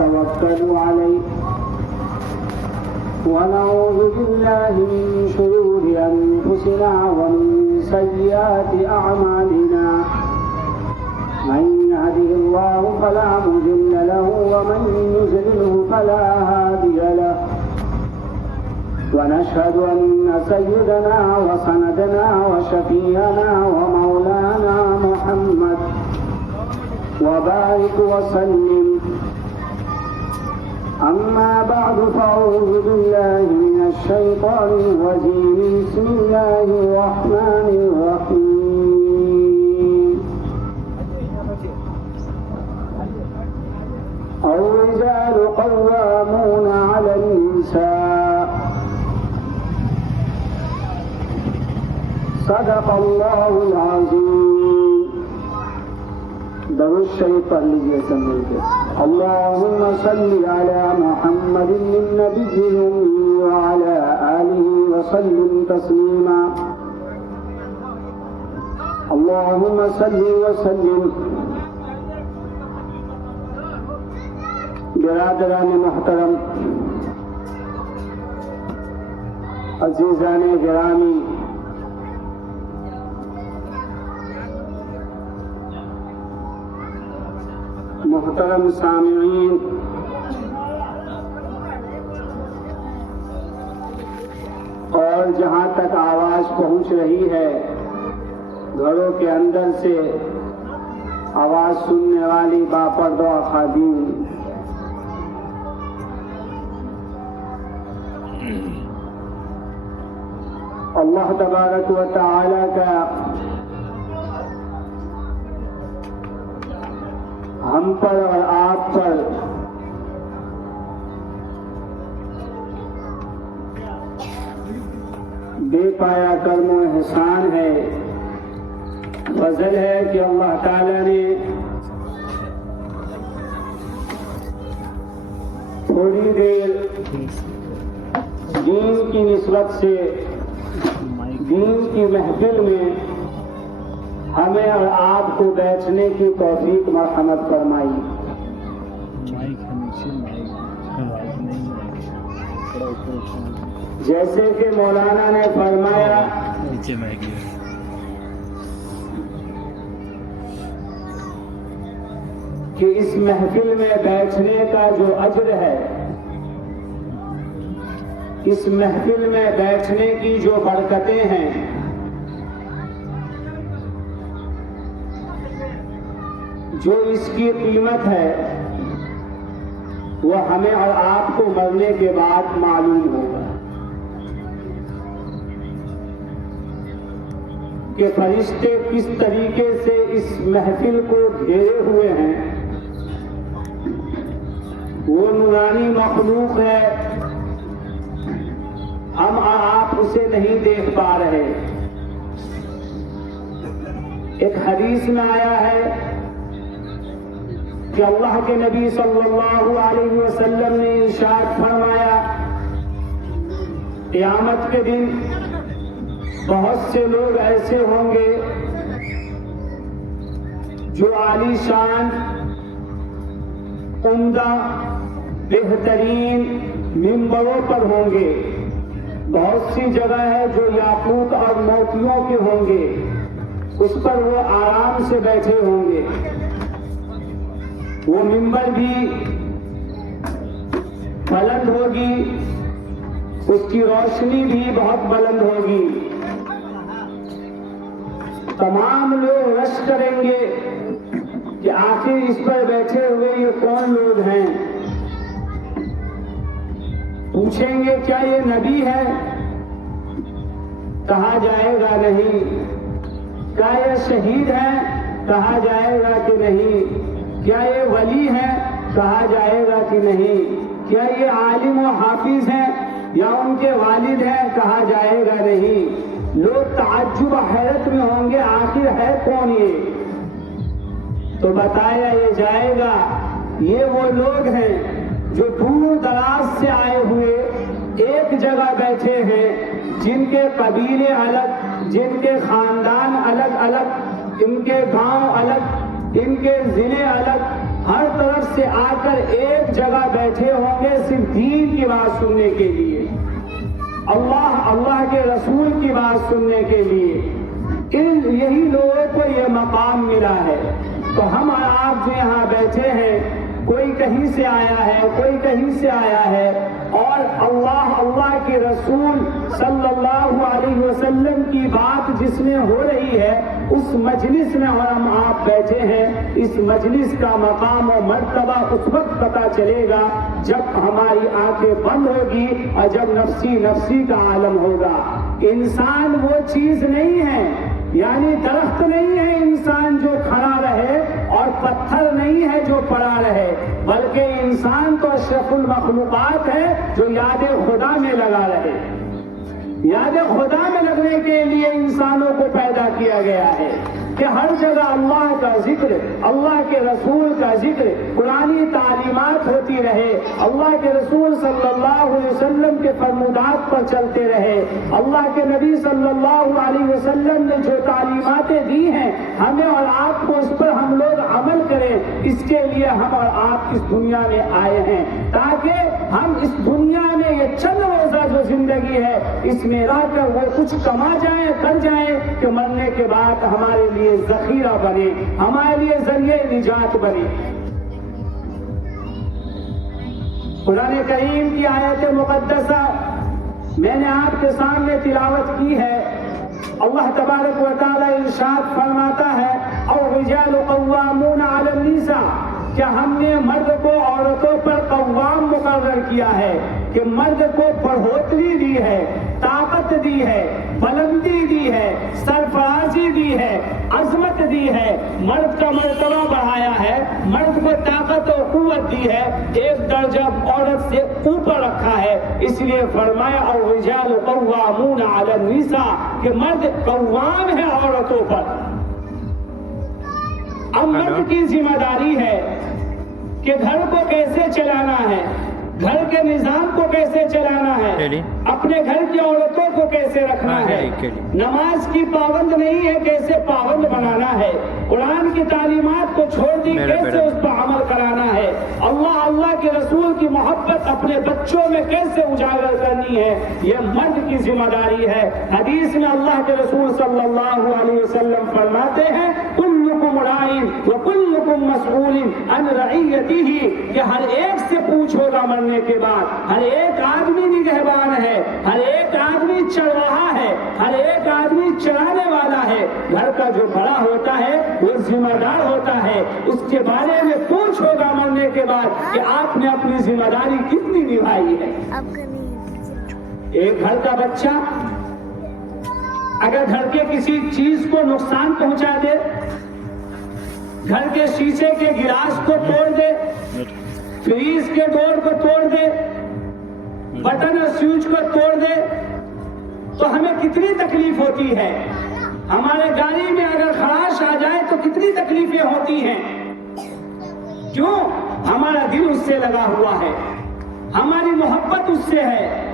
ونتوكل عليه ونعوذ بالله من شرور أنفسنا ومن سيئات أعمالنا من يهده الله فلا مضل له ومن يضلل فلا هادي له ونشهد أن سيدنا وسندنا وشفيعنا ومولانا محمد وبارك وسلم. أما بعد فأعوذ بالله من الشيطان الرجيم. بسم الله الرحمن الرحيم. الرجال قوامون على النساء. صدق الله العظيم. درود شریف پڑھ لیجیے سب مل کے. اللهم صل على محمد النبي وعلى آله وسلم تسليما. اللهم صل وسلم. برادران محترم، عزیزان گرامی، محترم سامعین، اور جہاں تک آواز پہنچ رہی ہے گھروں کے اندر سے آواز سننے والی باپردہ خادم، اللہ تبارک و تعالی کا ہم پر اور آپ پر بے پایا کرم و احسان ہے، فضل ہے کہ اللہ تعالی نے تھوڑی دیر دین کی نسبت سے دین کی محفل میں ہمیں اور آپ کو بیٹھنے کی توفیق مرحمت فرمائی. جیسے کہ مولانا نے فرمایا کہ اس محفل میں بیٹھنے کا جو اجر ہے، اس محفل میں بیٹھنے کی جو برکتیں ہیں، جو اس کی قیمت ہے، وہ ہمیں اور آپ کو مرنے کے بعد معلوم ہوگا کہ فرشتے کس طریقے سے اس محفل کو گھیرے ہوئے ہیں. وہ نورانی مخلوق ہے، ہم اور آپ اسے نہیں دیکھ پا رہے. ایک حدیث میں آیا ہے کہ اللہ کے نبی صلی اللہ علیہ وسلم نے ارشاد فرمایا، قیامت کے دن بہت سے لوگ ایسے ہوں گے جو عالی شان، عمدہ، بہترین ممبروں پر ہوں گے. بہت سی جگہ ہے جو یاقوت اور موتیوں کے ہوں گے، اس پر وہ آرام سے بیٹھے ہوں گے. وہ ممبر بھی بلند ہوگی، اس کی روشنی بھی بہت بلند ہوگی. تمام لوگ رش کریں گے کہ آخر اس پر بیٹھے ہوئے یہ کون لوگ ہیں. پوچھیں گے کیا یہ نبی ہے؟ کہا جائے گا نہیں. کیا یہ شہید ہے؟ کہا جائے گا کہ نہیں. کیا یہ ولی ہے؟ کہا جائے گا کہ نہیں. کیا یہ عالم و حافظ ہیں یا ان کے والد ہیں؟ کہا جائے گا نہیں. لوگ تعجب و حیرت میں ہوں گے آخر ہے کون یہ؟ تو بتایا یہ جائے گا یہ وہ لوگ ہیں جو دور دراز سے آئے ہوئے ایک جگہ بیٹھے ہیں، جن کے قبیلے الگ، جن کے خاندان الگ الگ، ان کے گاؤں الگ، ان کے ضلع الگ، ہر طرف سے آ کر ایک جگہ بیٹھے ہوں گے صرف دین کی بات سننے کے لیے، اللہ کے رسول کی بات سننے کے لیے۔ یہی لوگوں کو یہ مقام ملا ہے۔ تو ہم اور آپ جو یہاں بیٹھے ہیں، کوئی کہیں سے آیا ہے، کوئی کہیں سے آیا ہے، اور اللہ کے رسول صلی اللہ علیہ وسلم کی بات جس میں ہو رہی ہے، اس مجلس میں ہم آپ بیٹھے ہیں۔ اس مجلس کا مقام و مرتبہ اس وقت پتہ چلے گا جب ہماری آنکھیں بند ہوگی اور جب نفسی کا عالم ہوگا۔ انسان وہ چیز نہیں ہے، یعنی درخت نہیں ہے انسان جو کھڑا رہے، اور پتھر نہیں ہے جو پڑا رہے، بلکہ انسان تو اشرف المخلوقات ہے جو یاد خدا میں لگا رہے۔ یاد خدا میں لگنے کے لیے انسانوں کو پیدا کیا گیا ہے کہ ہر جگہ اللہ کا ذکر، اللہ کے رسول کا ذکر، قرآنی تعلیمات ہوتی رہے، اللہ کے رسول صلی اللہ علیہ وسلم کے فرمودات پر چلتے رہے۔ اللہ کے نبی صلی اللہ علیہ وسلم نے جو تعلیماتیں دی ہیں ہمیں اور آپ کو، اس پر ہم لوگ عمل کریں۔ اس کے لیے ہم اور آپ اس دنیا میں آئے ہیں تاکہ ہم اس دنیا میں یہ چند روزہ جو زندگی ہے اس میں رہ کر وہ کچھ کما جائیں، کر جائیں کہ مرنے کے بعد ہمارے لیے ذخیرہ بنے، ہمارے لیے ذریعہ نجات بنے۔ قرآن کریم کی آیت مقدسہ میں نے آپ کے سامنے تلاوت کی ہے۔ اللہ تبارک و تعالی ارشاد فرماتا ہے الرجال قوامون علی النساء، کیا ہم نے مرد کو عورتوں پر قوام مقرر کیا ہے کہ مرد کو بڑھوتری دی ہے، طاقت دی ہے، بلندی دی ہے، سرفرازی دی ہے، عظمت دی ہے، مرد کا مرتبہ بڑھایا ہے، مرد کو طاقت و قوت دی ہے، ایک درجہ عورت سے اوپر رکھا ہے۔ اس لیے فرمایا الرجال قوامون علی النساء کہ مرد قوام ہے عورتوں پر۔ اب مرد کی ذمہ داری ہے کہ گھر کو کیسے چلانا ہے، گھر کے نظام کو کیسے چلانا ہے، اپنے گھر کی عورتوں کو کیسے رکھنا ہے، نماز کی پابند نہیں ہے کیسے پابند بنانا ہے، قرآن کی تعلیمات کو چھوڑ دی کیسے اس پر عمل کرانا ہے، اللہ کے رسول کی محبت اپنے بچوں میں کیسے اجاگر کرنی ہے، یہ مرد کی ذمہ داری ہے۔ حدیث میں اللہ کے رسول صلی اللہ علیہ وسلم فرماتے ہیں کلکم راعٍ وکلکم مسئول عن رعیتہ، کہ ہر ایک سے پوچھو گا مرنے کے بعد، ہر ایک آدمی نگہبان ہے، ہر ایک آدمی چرواہا ہے، ہر ایک آدمی چرانے والا ہے۔ گھر کا جو بڑا ہوتا ہے وہ ذمہ دار ہوتا ہے، اس کے بارے میں پوچھو گا مرنے کے بعد کہ آپ نے اپنی ذمہ داری کتنی نبھائی ہے۔ ایک گھر کا بچہ اگر گھر کے کسی چیز کو نقصان پہنچا دے، گھر کے شیشے کے گلاس کو توڑ دے، فریج کے ڈور کو توڑ دے، بٹن اور سوئچ کو توڑ دے، تو ہمیں کتنی تکلیف ہوتی ہے۔ ہمارے گاڑی میں اگر خراش آ جائے تو کتنی تکلیفیں ہوتی ہیں۔ کیوں؟ ہمارا دل اس سے لگا ہوا ہے، ہماری محبت اس سے ہے۔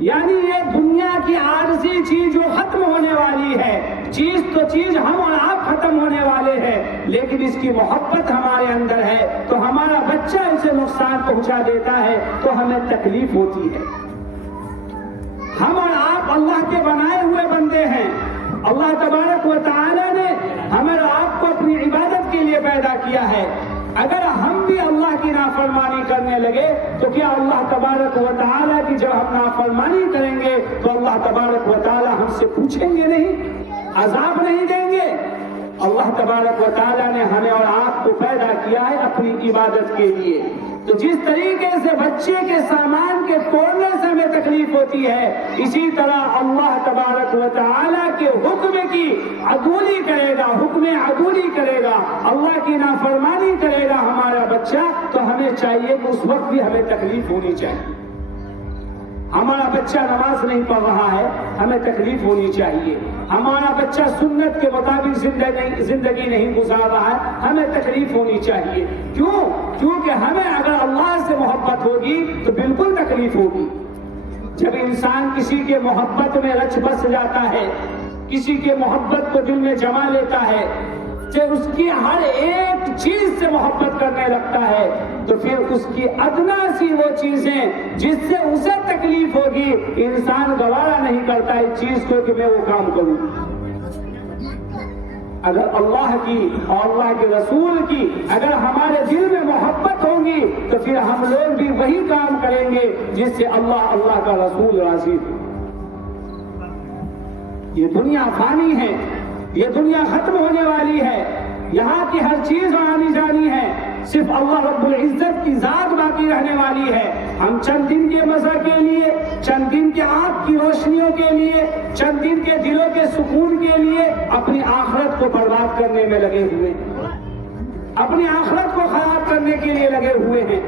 یعنی یہ دنیا کی عارضی چیز جو ختم ہونے والی ہے، چیز تو چیز ہم اور آپ ختم ہونے والے ہیں، لیکن اس کی محبت ہمارے اندر ہے، تو ہمارا بچہ اسے نقصان پہنچا دیتا ہے تو ہمیں تکلیف ہوتی ہے۔ ہم اور آپ اللہ کے بنائے ہوئے بندے ہیں، اللہ تبارک و تعالی نے ہمیں اور آپ کو اپنی عبادت کے لیے پیدا کیا ہے۔ اگر ہم بھی اللہ کی نافرمانی کرنے لگے تو کیا اللہ تبارک و تعالیٰ کی جب ہم نافرمانی کریں گے تو اللہ تبارک و تعالیٰ ہم سے پوچھیں گے نہیں، عذاب نہیں دیں گے؟ اللہ تبارک و تعالیٰ نے ہمیں اور آپ کو پیدا کیا ہے اپنی عبادت کے لیے۔ تو جس طریقے سے بچے کے سامان کے توڑنے سے ہمیں تکلیف ہوتی ہے، اسی طرح اللہ تبارک و تعالیٰ کے حکم کی عدولی کرے گا، حکم عدولی کرے گا، اللہ کی نافرمانی کرے گا ہمارا بچہ، تو ہمیں چاہیے کہ اس وقت بھی ہمیں تکلیف ہونی چاہیے۔ ہمارا بچہ نماز نہیں پڑھ رہا ہے، ہمیں تکلیف ہونی چاہیے۔ ہمارا بچہ سنت کے مطابق زندگی نہیں گزار رہا ہے، ہمیں تکلیف ہونی چاہیے۔ کیوں؟ کیونکہ ہمیں اگر اللہ سے محبت ہوگی تو بالکل تکلیف ہوگی۔ جب انسان کسی کے محبت میں رچ بس جاتا ہے، کسی کے محبت کو دل میں جما لیتا ہے، کہ اس کی ہر ایک چیز سے محبت کرنے لگتا ہے تو پھر اس کی ادنا سی وہ چیزیں جس سے اسے تکلیف ہوگی انسان گوارا نہیں کرتا اس چیز کو کہ میں وہ کام کروں. اگر اللہ کی اور اللہ کے رسول کی اگر ہمارے دل میں محبت ہوگی تو پھر ہم لوگ بھی وہی کام کریں گے جس سے اللہ کا رسول راضی ہو. یہ دنیا فانی ہے, یہ دنیا ختم ہونے والی ہے, یہاں کی ہر چیز آنی جانی ہے, صرف اللہ رب العزت کی ذات باقی رہنے والی ہے. ہم چند دن کے مزہ کے لیے, چند دن کے آنکھ کی روشنیوں کے لیے, چند دن کے دلوں کے سکون کے لیے اپنی آخرت کو برباد کرنے میں لگے ہوئے, اپنی آخرت کو خراب کرنے کے لیے لگے ہوئے ہیں.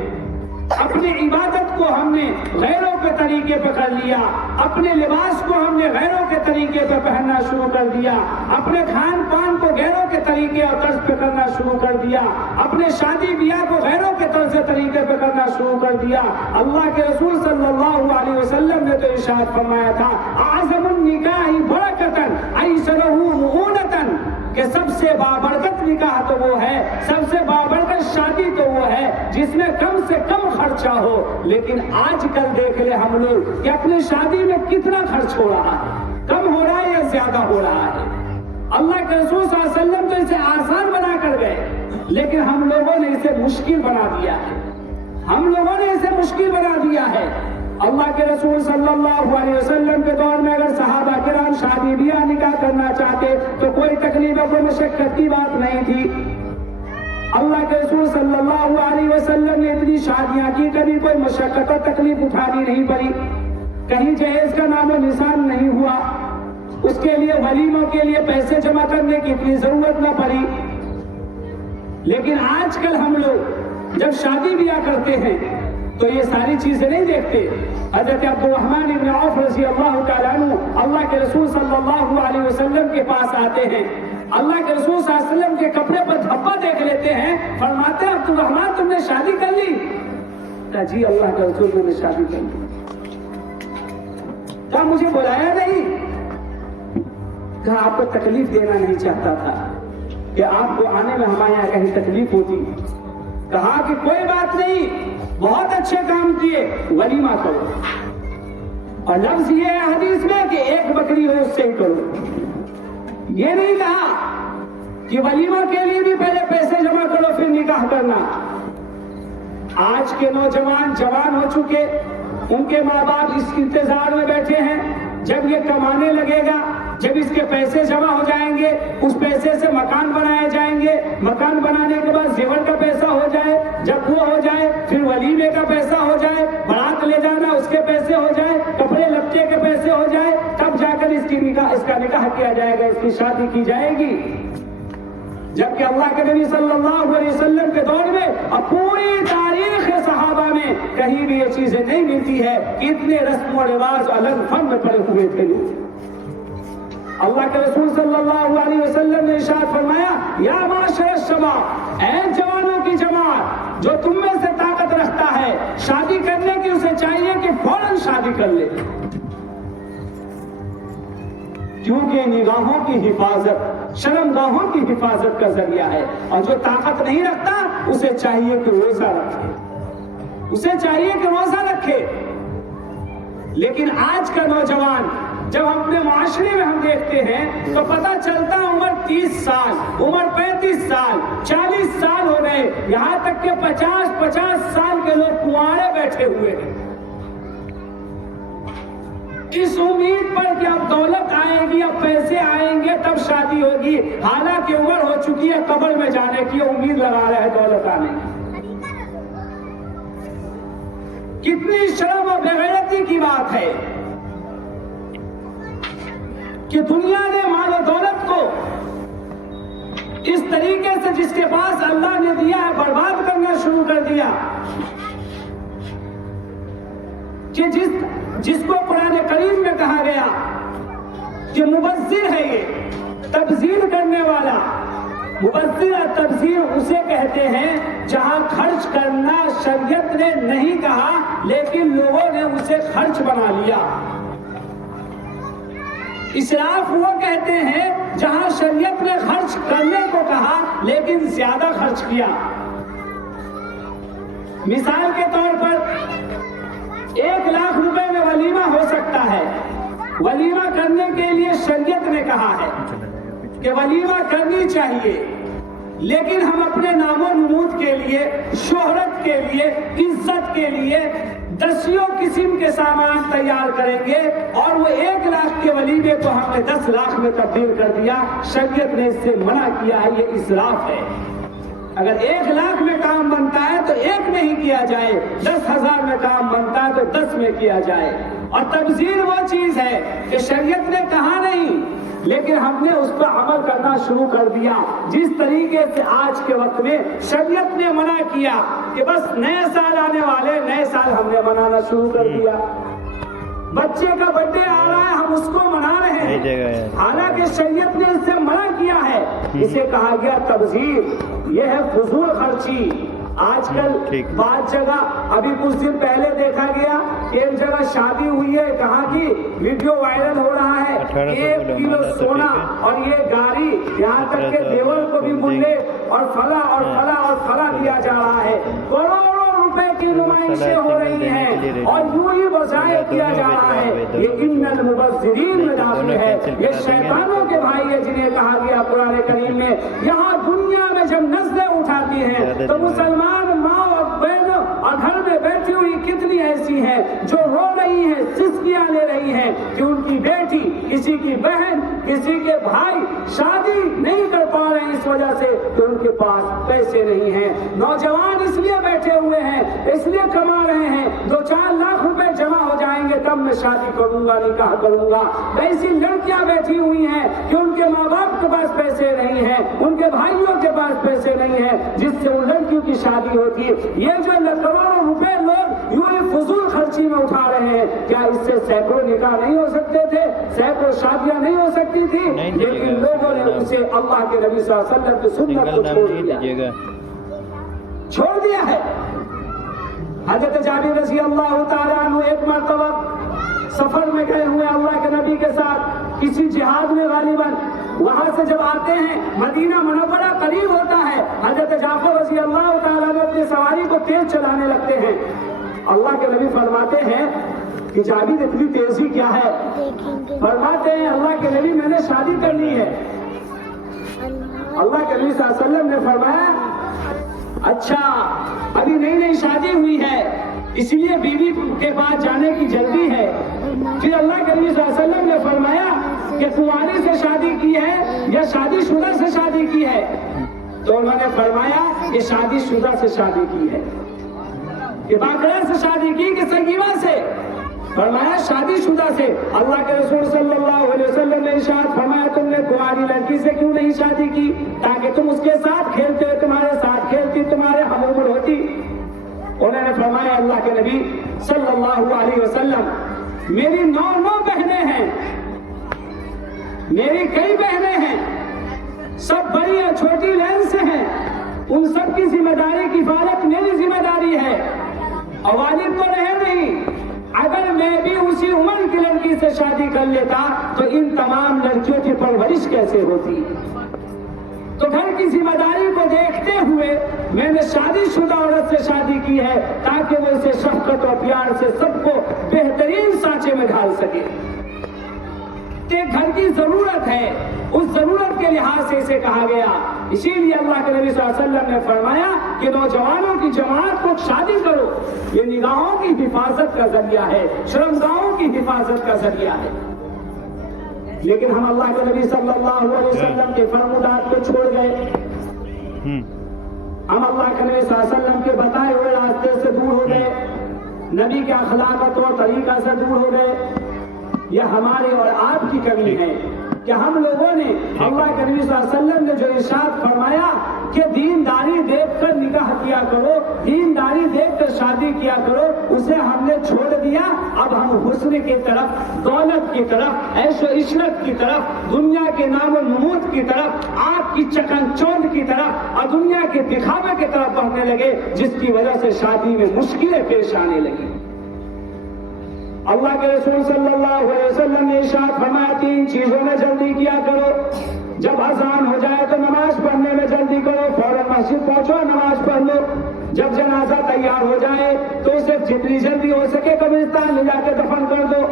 اپنی عبادت کو ہم نے غیروں کے طریقے پہ کر لیا, اپنے لباس کو ہم نے غیروں کے طریقے پہ پہننا شروع کر دیا, اپنے کھان پان کو غیروں کے طریقے اور طرز پہ کرنا شروع کر دیا, اپنے شادی بیاہ کو غیروں کے طرز طریقے پہ کرنا شروع کر دیا. اللہ کے رسول صلی اللہ علیہ وسلم نے تو ارشاد فرمایا تھا اعظم النکاح برکتاً ایسرہ مؤونتاً, کہ سب سے بابرکت نکاح تو وہ ہے, سب سے بابرکت شادی تو وہ ہے جس میں کم سے کم خرچہ ہو. لیکن آج کل دیکھ لے ہم لوگ کہ اپنی شادی میں کتنا خرچ ہو رہا ہے, کم ہو رہا ہے یا زیادہ ہو رہا ہے. اللہ کے رسول صلی اللہ علیہ وسلم تو اسے آسان بنا کر گئے, لیکن ہم لوگوں نے اسے مشکل بنا دیا ہے, ہم لوگوں نے اسے مشکل بنا دیا ہے. اللہ کے رسول صلی اللہ علیہ وسلم کے دور میں اگر صحابہ کرام شادی بیاہ نکاح کرنا چاہتے تو کوئی تکلیف اور کوئی مشقت کی بات نہیں تھی. اللہ کے رسول صلی اللہ علیہ وسلم نے اتنی شادیاں کی, کبھی کوئی مشقت اور تکلیف اٹھانی نہیں پڑی, کہیں جہیز کا نام و نشان نہیں ہوا, اس کے لیے ولیموں کے لیے پیسے جمع کرنے کی اتنی ضرورت نہ پڑی. لیکن آج کل ہم لوگ جب شادی بیاہ کرتے ہیں تو یہ ساری چیزیں نہیں دیکھتے. حضرت عبد الرحمن بن عوف رضی اللہ تعالیٰ عنہ اللہ کے رسول صلی اللہ علیہ وسلم کے پاس آتے ہیں, اللہ کے رسول صلی اللہ علیہ وسلم کے کپڑے پر دھبا دیکھ لیتے ہیں, فرماتے ہیں عبد الرحمن تم نے شادی کر لی؟ کہا جی اللہ کے رسول نے شادی کر لی. کہا مجھے بلایا نہیں؟ کہا آپ کو تکلیف دینا نہیں چاہتا تھا کہ آپ کو آنے میں ہمارے یہاں کہیں تکلیف ہوتی. کہا کہ کوئی بات نہیں, بہت اچھے کام کیے, ولیمہ کرو. اور لفظ یہ ہے حدیث میں کہ ایک بکری ہو اس سے ہی کرو. یہ نہیں کہا کہ ولیمہ کے لیے بھی پہلے پیسے جمع کرو پھر نکاح کرنا. آج کے نوجوان جوان ہو چکے, ان کے ماں باپ اس انتظار میں بیٹھے ہیں جب یہ کمانے لگے گا, جب اس کے پیسے جمع ہو جائیں گے, اس پیسے سے مکان بنائے جائیں گے, مکان بنانے کے بعد زیور کا پیسہ ہو جائے, جب وہ ہو جائے پھر ولیمے کا پیسہ ہو جائے, بارات لے جانا اس کے پیسے ہو جائے, کپڑے لپٹے کے پیسے ہو جائے, تب جا کر اس کا نکاح کیا جائے گا, اس کی شادی کی جائے گی. جبکہ اللہ کے نبی صلی اللہ علیہ وسلم کے دور میں اب پوری تاریخ صحابہ میں کہیں بھی یہ چیزیں نہیں ملتی ہے کہ اتنے رسم و رواج الگ فن میں پڑے ہوئے تھے لوگ. اللہ کے رسول صلی اللہ علیہ وسلم نے ارشاد فرمایا یا معاشر الشباب, اے جوانوں کی جماعت, جو تم میں سے طاقت رکھتا ہے شادی کرنے کی اسے چاہیے کہ فوراً شادی کر لے, کیونکہ نگاہوں کی حفاظت شرمگاہوں کی حفاظت کا ذریعہ ہے. اور جو طاقت نہیں رکھتا اسے چاہیے کہ روزہ رکھے, اسے چاہیے کہ روزہ رکھے. لیکن آج کا نوجوان جب اپنے معاشرے میں ہم دیکھتے ہیں تو پتہ چلتا عمر 30 سال, عمر 35 سال, 40 سال ہو گئے, یہاں تک کہ 50 سال کے لوگ کنوارے بیٹھے ہوئے ہیں, اس امید پر کہ اب دولت آئے گی, اب پیسے آئیں گے تب شادی ہوگی, حالانکہ عمر ہو چکی ہے قبر میں جانے کی, امید لگا رہے ہیں دولت آنے کی. کتنی شرم و بےغیرتی کی بات ہے کہ دنیا نے مال و دولت کو اس طریقے سے جس کے پاس اللہ نے دیا ہے برباد کرنا شروع کر دیا کہ جس کو قرآن کریم میں کہا گیا کہ مبذر ہے, یہ تبذیر کرنے والا. مبذر اور تبذیر اسے کہتے ہیں جہاں خرچ کرنا شریعت نے نہیں کہا لیکن لوگوں نے اسے خرچ بنا لیا. اسراف وہ کہتے ہیں جہاں شریعت نے خرچ کرنے کو کہا لیکن زیادہ خرچ کیا. مثال کے طور پر 1 لاکھ روپے میں ولیمہ ہو سکتا ہے. ولیمہ کرنے کے لیے شریعت نے کہا ہے کہ ولیمہ کرنی چاہیے، لیکن ہم اپنے نام و نمود کے لیے، شہرت کے لیے، عزت کے لیے دسیوں قسم کے سامان تیار کریں گے اور وہ 1 لاکھ کے ولیمے کو ہم نے 10 لاکھ میں تبدیل کر دیا. شریعت نے اس سے منع کیا ہے، یہ اسراف ہے. اگر 1 لاکھ میں کام بنتا ہے تو 1 میں ہی کیا جائے، 10,000 میں کام بنتا ہے تو 10 میں کیا جائے. اور تبذیر وہ چیز ہے کہ شریعت نے کہا نہیں لیکن ہم نے اس پر عمل کرنا شروع کر دیا. جس طریقے سے آج کے وقت میں شریعت نے منع کیا کہ بس نئے سال آنے والے، نئے سال ہم نے منانا شروع کر دیا. بچے کا برتھ ڈے آ رہا ہے، ہم اس کو منا رہے ہیں، حالانکہ شریعت نے اس سے منع کیا ہے. اسے کہا گیا تبذیر، یہ ہے فضول خرچی. آج کل بعض جگہ، ابھی کچھ دن پہلے دیکھا گیا کہ ایک جگہ شادی ہوئی ہے، کہاں کی ویڈیو وائرل ہو رہا ہے، 1 کلو سونا اور یہ گاڑی، یہاں تک کہ دیور کو بھی ملے اور فلاں اور فلاں اور فلاں دیا جا رہا ہے. کروڑوں روپے کی نمائشیں ہو رہی ہیں اور یوں ہی بظاہر کیا جا رہا ہے. یہ ان المبذرین میں داخل ہے، یہ شیطانوں کے بھائی ہے جنہیں کہا گیا قرآن کریم میں. یہاں دنیا میں جب نسلیں اٹھاتی ہیں تو مسلمان ماں اور بہنوں اور گھر میں بیٹھی ہوئی کتنی ایسی ہیں جو رو رہی ہیں، سسکیاں لے رہی ہیں کہ ان کی بیٹی، کسی کی بہن، کسی کے بھائی شادی نہیں کر پا رہے ہیں اس وجہ سے کہ ان کے پاس پیسے نہیں ہیں. نوجوان اس لیے بیٹھے ہوئے ہیں، اس لیے کما رہے ہیں 2-4 لاکھ روپے جمع ہو جائیں گے تب میں شادی کروں گا، نکاح کروں گا. ایسی لڑکیاں بیٹھی ہوئی ہیں کہ ان کے ماں باپ کے پاس پیسے نہیں ہیں، ان کے بھائیوں کے پاس پیسے نہیں ہیں جس سے ان لڑکیوں کی شادی ہوتی ہے. یہ جو کروڑوں روپے لوگ یوں ہی فضول خرچی میں اٹھا رہے ہیں، کیا اس سے سینکڑوں نکاح نہیں ہو سکتے تھے، سینکڑوں شادیاں نہیں ہو سکتی تھی؟ لیکن لوگوں نے اسے اللہ کے نبی صلی اللہ علیہ وسلم کی سنت کو چھوڑ دیا ہے. حضرت جابر رضی اللہ تعالیٰ عنہ ایک مرتبہ سفر میں گئے ہوئے اللہ کے نبی کے ساتھ کسی جہاد میں غالباً، وہاں سے جب آتے ہیں مدینہ منورہ قریب ہوتا ہے، حضرت جعفر رضی اللہ تعالیٰ عنہ اپنی سواری کو تیز چلانے لگتے ہیں. اللہ کے نبی فرماتے ہیں کہ جابر اتنی تیزی کیا ہے؟ فرماتے ہیں اللہ کے نبی میں نے شادی کرنی ہے. اللہ کے نبی صلی اللہ علیہ وسلم نے فرمایا اچھا ابھی نئی نئی شادی ہوئی ہے اس لیے بیوی کے پاس جانے کی جلدی ہے. پھر اللہ کے نبی صلی اللہ علیہ وسلم نے فرمایا کہ کنواری سے شادی کی ہے یا شادی شدہ سے شادی کی ہے؟ تو انہوں نے فرمایا کہ شادی شدہ سے شادی کی ہے. کہ باقرہ سے شادی کی کہ سنگیوا سے؟ فرمایا شادی شدہ سے. اللہ کے رسول صلی اللہ علیہ وسلم نے ارشاد فرمایا تم نے کنواری لڑکی سے کیوں نہیں شادی کی؟ تاکہ تم اس کے ساتھ کھیلتے، تمہارے ساتھ کھیلتی، تمہارے ہم عمر ہوتی. انہوں نے فرمایا اللہ کے نبی صلی اللہ علیہ وسلم میری 9 بہنیں ہیں، میری کئی بہنیں ہیں، سب بڑی اور چھوٹی لین سے ہیں، ان سب کی ذمہ داری کی حفاظت میری ذمہ داری ہے. اور والد تو رہے نہیں، اگر میں بھی اسی عمر کی لڑکی سے شادی کر لیتا تو ان تمام لڑکیوں کی پرورش کیسے ہوتی؟ تو گھر کی ذمہ داری کو دیکھتے ہوئے میں نے شادی شدہ عورت سے شادی کی ہے تاکہ وہ اسے شفقت اور پیار سے سب کو بہترین سانچے میں ڈھال سکے. گھر کی ضرورت ہے، اس ضرورت کے لحاظ سے اسے کہا گیا. اسی لیے اللہ کے نبی صلی اللہ علیہ وسلم نے فرمایا کہ نوجوانوں کی جماعت کو شادی کرو، یہ نگاہوں کی حفاظت کا ذریعہ ہے، شرمگاہوں کی حفاظت کا ذریعہ ہے. لیکن ہم اللہ کے نبی صلی اللہ علیہ وسلم کے فرمودات کو چھوڑ گئے، ہم اللہ کے نبی صلی اللہ علیہ وسلم کے بتائے ہوئے راستے سے دور ہو گئے، نبی کے اخلاق اور طریقہ سے دور ہو گئے. یہ ہماری اور آپ کی کمی ہے کہ ہم لوگوں نے اللہ کے نبی صلی اللہ علیہ وسلم نے جو ارشاد فرمایا کہ دینداری دیکھ کر نکاح کیا کرو، دینداری دیکھ کر شادی کیا کرو، اسے ہم نے چھوڑ دیا. اب ہم حسن کی طرف، دولت کی طرف، عیش و عشرت کی طرف، دنیا کے نام و نمود کی طرف، آپ کی چکن چوند کی طرف اور دنیا کے دکھاوے کی طرف بڑھنے لگے، جس کی وجہ سے شادی میں مشکلیں پیش آنے لگی. اللہ کے رسول صلی اللہ علیہ وسلم نے ارشاد فرمایا 3 چیزوں میں جلدی کیا کرو. جب اذان ہو جائے تو نماز پڑھنے میں جلدی کرو، فوراً مسجد پہنچو نماز پڑھ لو. جب جنازہ تیار ہو جائے تو اسے جتنی جلدی ہو سکے قبرستان لے جا کے دفن کر دو.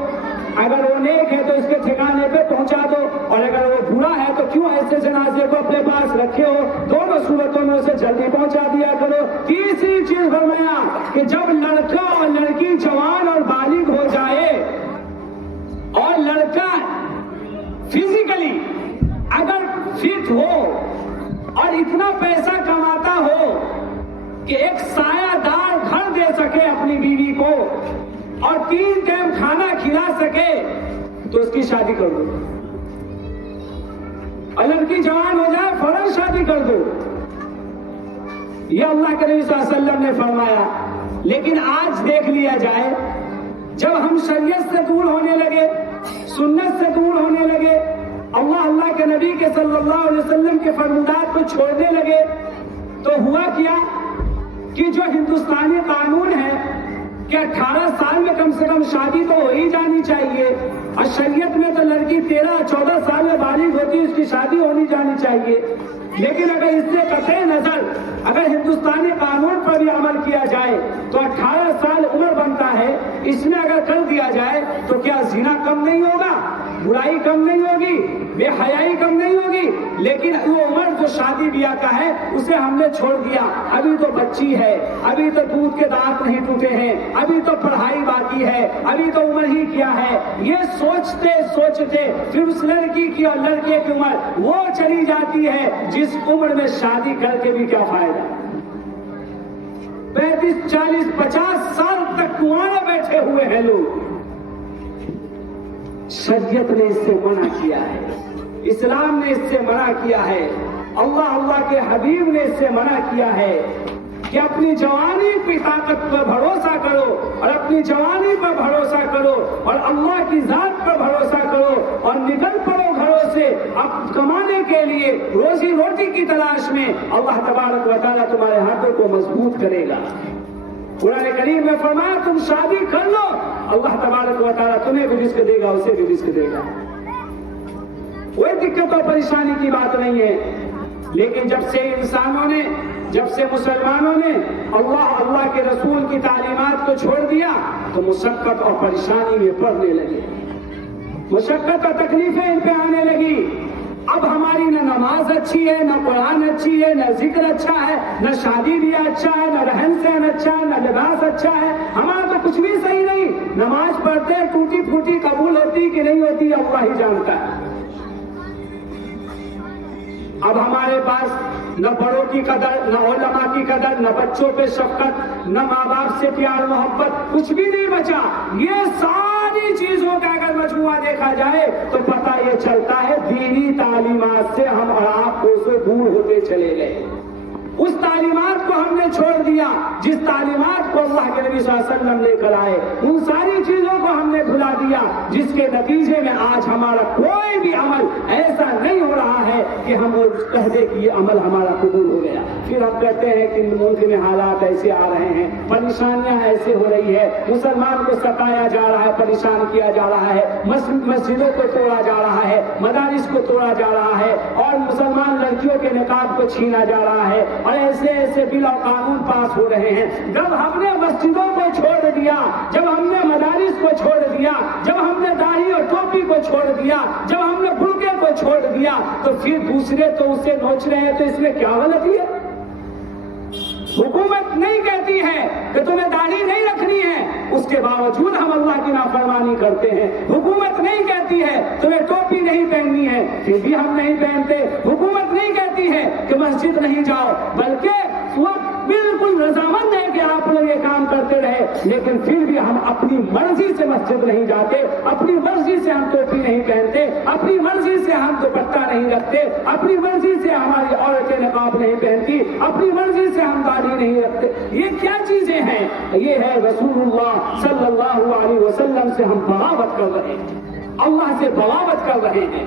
اگر وہ نیک ہے تو اس کے ٹھکانے پہ پہنچا دو، اور اگر وہ برا ہے تو کیوں ایسے جنازے کو اپنے پاس رکھے ہو. دونوں صورتوں میں اسے جلدی پہنچا دیا کرو. تیسری چیز فرمایا کہ جب لڑکا اور لڑکی جوان اور بالغ ہو جائے، اور لڑکا فزیکلی اگر فٹ ہو اور اتنا پیسہ کماتا ہو کہ ایک سایہ دار گھر دے سکے اپنی بیوی کو اور 3 ٹائم کھانا کھلا سکے، تو اس کی شادی کر دو. اور لڑکی جوان ہو جائے فوراً شادی کر دو. یہ اللہ کے نبی صلی اللہ علیہ وسلم نے فرمایا. لیکن آج دیکھ لیا جائے، جب ہم شریعت سے دور ہونے لگے، سنت سے دور ہونے لگے، اللہ کے نبی کے صلی اللہ علیہ وسلم کے فرمودات کو چھوڑنے لگے، تو ہوا کیا کہ جو ہندوستانی قانون ہے کہ 18 سال میں کم سے کم شادی تو ہو ہی جانی چاہیے، اور شریعت میں تو لڑکی 13-14 سال میں بالغ ہوتی ہے، اس کی شادی ہونی جانی چاہیے. لیکن اگر اس سے قطع نظر اگر ہندوستانی قانون پر بھی عمل کیا جائے تو 18 سال عمر بنتا ہے، اس میں اگر کر دیا جائے تو کیا زنا کم نہیں ہوگا، برائی کم نہیں ہوگی، بے حیائی کم نہیں ہوگی؟ لیکن وہ عمر جو شادی بیاہ کا ہے اسے ہم نے چھوڑ دیا. ابھی تو بچی ہے، ابھی تو دودھ کے دانت نہیں ٹوٹے ہیں، ابھی تو پڑھائی باقی ہے، ابھی تو عمر ہی کیا ہے. یہ سوچتے سوچتے پھر اس لڑکی کی اور لڑکے کی عمر وہ چلی جاتی ہے جس عمر میں شادی کر کے بھی کیا فائدہ. 35, 40, 50 سال تک کنوارے بیٹھے ہوئے ہیں لوگ. شریعت نے اس سے منع کیا ہے، اسلام نے اس سے منع کیا ہے، اللہ کے حبیب نے اس سے منع کیا ہے کہ اپنی جوانی کی طاقت پر بھروسہ کرو، اور اپنی جوانی پر بھروسہ کرو، اور اللہ کی ذات پر بھروسہ کرو، اور نکل پڑو گھروں سے اب کمانے کے لیے، روزی روٹی کی تلاش میں. اللہ تبارک و تعالیٰ تمہارے ہاتھوں کو مضبوط کرے گا. قرآن کریم میں فرمایا تم شادی کر لو، اللہ تبارک و تعالیٰ تمہیں بھی رزق دے گا، اسے بھی رزق دے گا. کوئی دقت اور پریشانی کی بات نہیں ہے. لیکن جب سے مسلمانوں نے اللہ کے رسول کی تعلیمات کو چھوڑ دیا تو مشقت اور پریشانی میں پڑنے لگے، مشقت اور تکلیفیں ان پہ آنے لگی. اب ہماری نہ نماز اچھی ہے، نہ قرآن اچھی ہے، نہ ذکر اچھا ہے، نہ شادی بیاہ اچھا ہے، نہ رہن سہن اچھا ہے، نہ لباس اچھا ہے. ہمارا تو کچھ بھی صحیح نہیں. نماز پڑھتے ٹوٹی پھوٹی قبول ہوتی کہ نہیں ہوتی اللہ ہی جانتا ہے. اب ہمارے پاس نہ بڑوں کی قدر، نہ علماء کی قدر، نہ بچوں پہ شفقت، نہ ماں باپ سے پیار محبت، کچھ بھی نہیں بچا. یہ ساری چیزوں کا اگر مجموعہ دیکھا جائے تو پتہ یہ چلتا ہے دینی تعلیمات سے ہم اور آپ کو سے دور ہوتے چلے گئے. اس تعلیمات کو ہم نے چھوڑ دیا جس تعلیمات کو اللہ کے نبی صلی اللہ علیہ وسلم لے کر آئے. ان ساری چیزوں کو ہم نے بھلا دیا جس کے نتیجے میں آج ہمارا کوئی بھی عمل ایسا نہیں ہو رہا ہے کہ ہم کہہ دیں کہ یہ عمل ہمارا قبول ہو گیا. پھر ہم کہتے ہیں کہ ملک میں حالات ایسے آ رہے ہیں، پریشانیاں ایسے ہو رہی ہے، مسلمان کو ستایا جا رہا ہے، پریشان کیا جا رہا ہے، مسجدوں کو توڑا جا رہا ہے، مدارس کو توڑا جا رہا ہے، اور مسلمان لڑکیوں کے نقاب کو چھینا جا رہا ہے، اور ایسے بل اور قانون پاس ہو رہے ہیں. جب ہم نے مسجدوں کو چھوڑ دیا، جب ہم نے مدارس کو چھوڑ دیا، جب ہم نے داڑھی اور ٹوپی کو چھوڑ دیا، جب ہم نے برقعے کو چھوڑ دیا، تو پھر دوسرے تو اسے نوچ رہے ہیں. تو اس میں کیا غلطی ہے؟ حکومت نہیں کہتی ہے کہ تمہیں داڑھی نہیں رکھنی ہے، اس کے باوجود ہم اللہ کی نافرمانی کرتے ہیں. حکومت نہیں کہتی ہے تمہیں ٹوپی نہیں پہننی ہے، پھر بھی ہم نہیں پہنتے. حکومت نہیں کہتی ہے کہ مسجد نہیں جاؤ، بلکہ وہ بالکل رضامند ہے کہ آپ لوگ یہ کام کرتے رہے، لیکن پھر بھی ہم اپنی مرضی سے مسجد نہیں جاتے، اپنی مرضی سے ہم ٹوپی نہیں پہنتے، اپنی مرضی سے ہم دوپٹہ نہیں رکھتے، اپنی مرضی سے ہماری عورتیں نقاب نہیں پہنتی، اپنی مرضی سے ہم داڑھی نہیں رکھتے. یہ کیا چیزیں ہیں؟ یہ ہے رسول اللہ صلی اللہ علیہ وسلم سے ہم بغاوت کر رہے ہیں، اللہ سے بغاوت کر رہے ہیں.